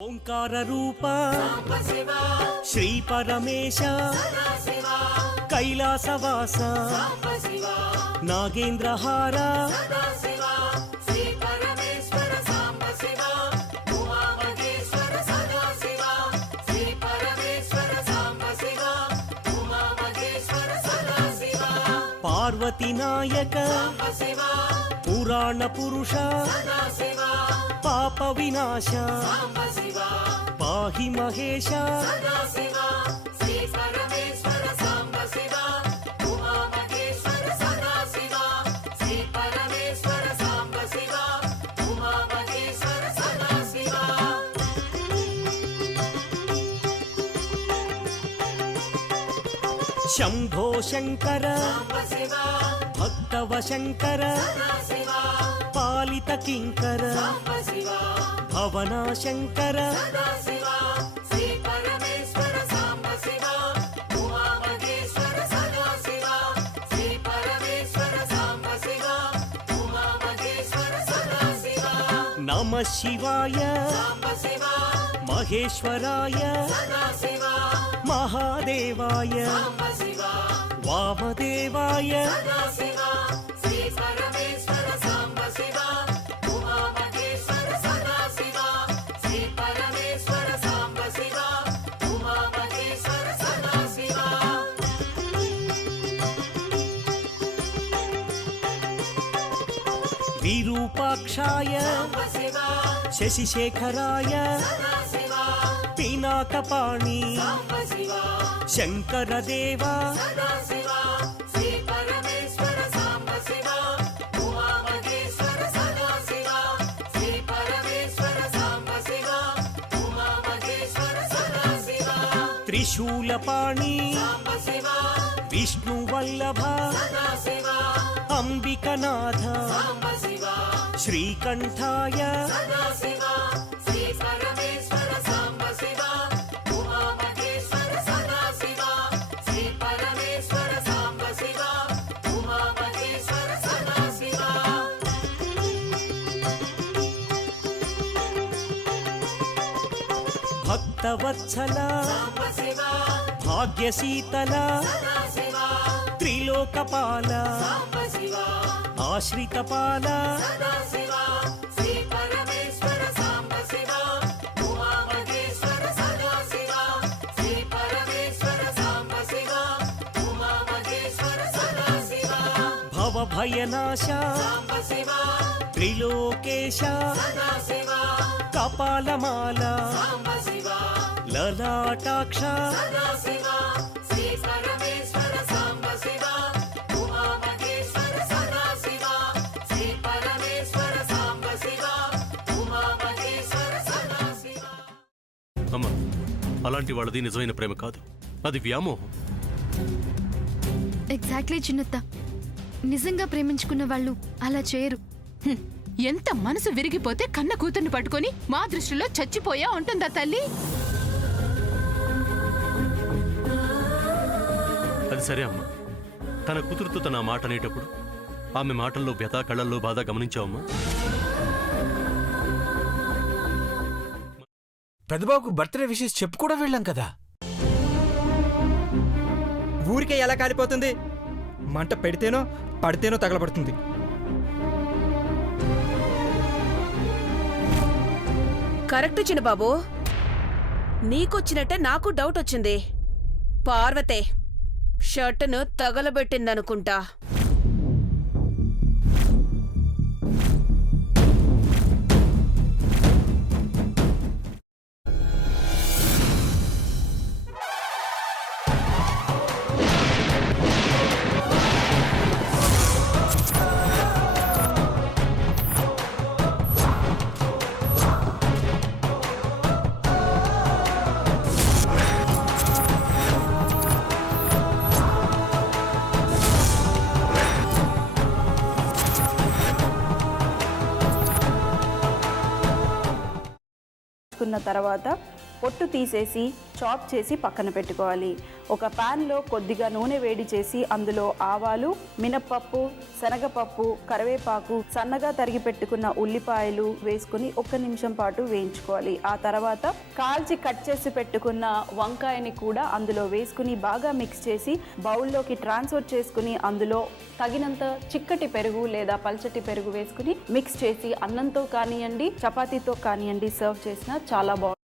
ఓంకార రూప శ్రీ పరమేశ కైలాసవాస నాగేంద్రహార పార్వతీ నాయక పురాణ పురుష పాప వినాశ పాహి మహేశ శంభో శంకర భక్తవ శంకర పాలిత కింకర భవనా శంకర నమ శివాయ మహేశ్వరాయ మహాదేవాయ వామదేవాయ విరూపాక్షాయ శశిశేఖరాయ పినాకపాణి శంకరదేవ త్రిశూలపాణి విష్ణువల్లభ అంబికనాథ శ్రీకంఠాయ భక్తవత్సల భాగ్యశీతల త్రిలోకపాల ఆశ్రితపాల భవభయనాశ త్రిలోకేశ కపాలమాల లలాటాక్ష అమ్మా, అలాంటి వాళ్ళది నిజమైన ప్రేమ కాదు, అది వ్యామోహం. ఎగ్జాక్ట్లీ చిన్నత్త, నిజంగా ప్రేమించుకున్న వాళ్ళు అలా చేయరు. ఎంత మనసు విరిగిపోతే కన్న కూతుర్ని పట్టుకొని మా దృష్టిలో చచ్చిపోయా ఉంటుందా తల్లి? అది సరే అమ్మా, తన కూతురుతో తన మాట అనేటప్పుడు ఆమె మాటల్లో వ్యథ, కళ్ళల్లో బాధ గమనించావమ్మా? పెద్దబాబుకు బర్త్డే విషెస్ చెప్పు కూడా వెళ్ళాం కదా. ఊరికే ఎలా కాలిపోతుంది? మంట పెడితేనో పడితేనో తగలబడుతుంది. కరెక్ట్ చిన్నబాబు, నీకొచ్చినట్టే నాకు డౌట్ వచ్చింది. పార్వతే షర్టును తగలబెట్టిందనుకుంటా. తర్వాత పొట్టు తీసేసి చాప్ చేసి పక్కన పెట్టుకోవాలి. ఒక ప్యాన్లో కొద్దిగా నూనె వేడి చేసి అందులో ఆవాలు, మినప్పప్పు, శనగపప్పు, కరివేపాకు, సన్నగా తరిగి పెట్టుకున్న ఉల్లిపాయలు వేసుకుని 1 నిమిషం పాటు వేయించుకోవాలి. ఆ తర్వాత కాల్చి కట్ చేసి పెట్టుకున్న వంకాయని కూడా అందులో వేసుకుని బాగా మిక్స్ చేసి బౌల్లోకి ట్రాన్స్ఫర్ చేసుకుని అందులో తగినంత చిక్కటి పెరుగు లేదా పల్చటి పెరుగు వేసుకుని మిక్స్ చేసి అన్నంతో కానివ్వండి, చపాతీతో కానివ్వండి సర్వ్ చేసినా చాలా బాగుంటుంది.